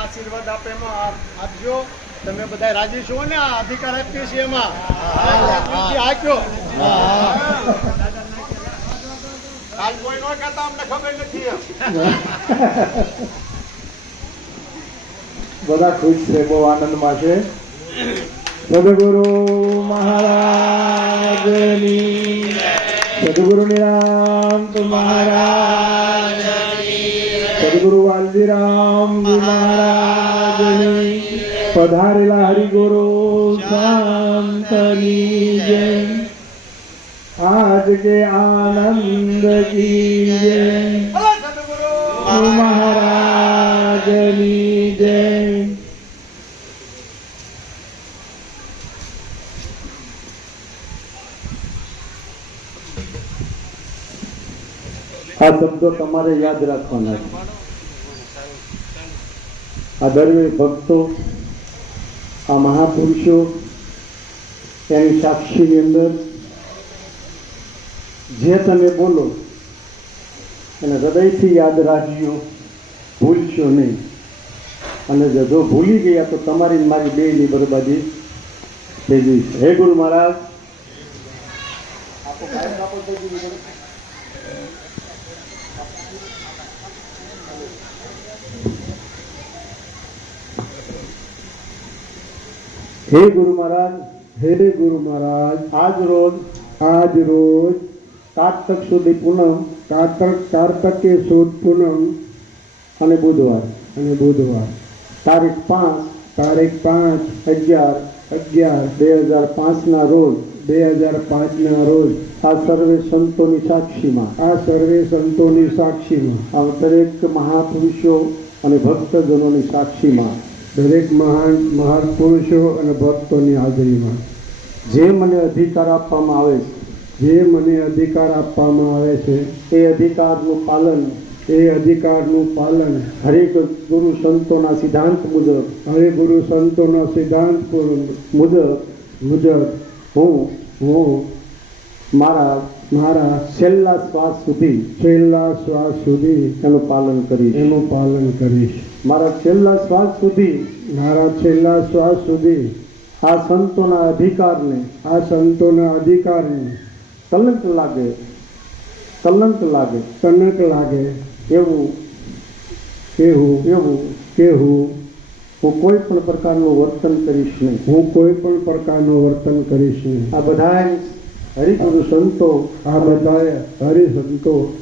આશીર્વાદ આપે એમાં આપજો. તમે બધા રાજી છો ને? આ અધિકાર આપીએ છીએ એમાં. આપ્યો. કાલ કોઈ ન કહેતા, અમને ખબર નથી. બધા ખુશ છે બહુ આનંદમાં છે સદગુરુ મહારાજની સદગુરુ નિરાંત મહારાજ સદગુરુ વાલજીરામજી મહારાજની પધારેલા હરિગુરુ શાંતની જય આજ કે આનંદ કી જય બોલો સદગુરુ મહારાજની જય આ શબ્દો તમારે યાદ રાખવાના છે. આ દરવે ભક્તો, આ મહાપુરુષો, એની સાક્ષીની અંદર જે તમે બોલો, એને હૃદયથી યાદ રાખજો, ભૂલશો નહીં. અને જો ભૂલી ગયા તો તમારી મારી બેયની બરબાદી થઈ ગઈ. હે ગુરુ મહારાજ. હે ગુરુ મહારાજ, હે ગુરુ મહારાજ, આજ રોજ આજ રોજ કારતક સુધી પૂનમ, કારતક, કારતકે સુદ પૂનમ અને બુધવાર અને બુધવાર. તારીખ પાંચ તારીખ પાંચ, અગિયાર અગિયાર, બે હજાર પાંચના રોજ, બે હજાર પાંચના રોજ, આ સર્વે સંતોની સાક્ષીમાં, આ સર્વે સંતોની સાક્ષીમાં, આ દરેક મહાપુરુષો અને ભક્તજનોની સાક્ષીમાં દરેક મહાન મહાન પુરુષો અને ભક્તોની હાજરીમાં. જે મને અધિકાર આપવામાં આવે છે, જે મને અધિકાર આપવામાં આવે છે, એ અધિકારનું પાલન, એ અધિકારનું પાલન હરેક ગુરુ સંતોના સિદ્ધાંત મુજબ હરે ગુરુ સંતોના સિદ્ધાંત મુજબ મુજબ હું હું મારા મારા છેલ્લા શ્વાસ સુધી છેલ્લા શ્વાસ સુધી એનું પાલન કરીશ. એનું પાલન કરીશ. મારા છેલ્લા શ્વાસ સુધી મારા છેલ્લા શ્વાસ સુધી આ સંતોના અધિકારને આ સંતોના અધિકારને કલંક લાગે કલંક લાગે. કલંક લાગે. એવું એવું એવું. કેવું હું કોઈ પણ પ્રકારનું વર્તન કરીશ નહીં. હું કોઈ પણ પ્રકારનું વર્તન કરીશ નહીં. આ બધા હરિગુરુ સંતો આ બધાએ હરિસંતો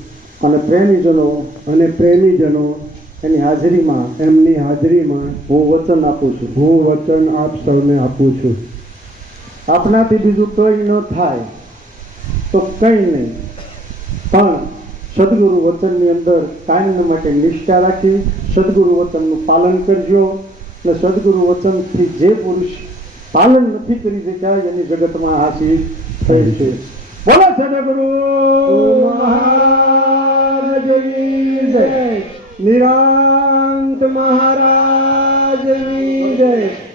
અને પ્રેમીજનો અને પ્રેમીજનો એની હાજરીમાં, એમની હાજરીમાં હું વચન આપું છું. હું વચન આપ સૌને આપું છું. આપનાથી બીજું કંઈ ન થાય તો કંઈ નહીં. પણ સદગુરુ વચનની અંદર કાયમ માટે નિષ્ઠા રાખી સદગુરુ વચનનું પાલન કરજો અને સદગુરુ વચનથી જે પુરુષ પાલન નથી કરી શક્યા એની જગતમાં હાસી થઈ છે. બોલો સદગુરુ નિરાંત મહારાજની જય.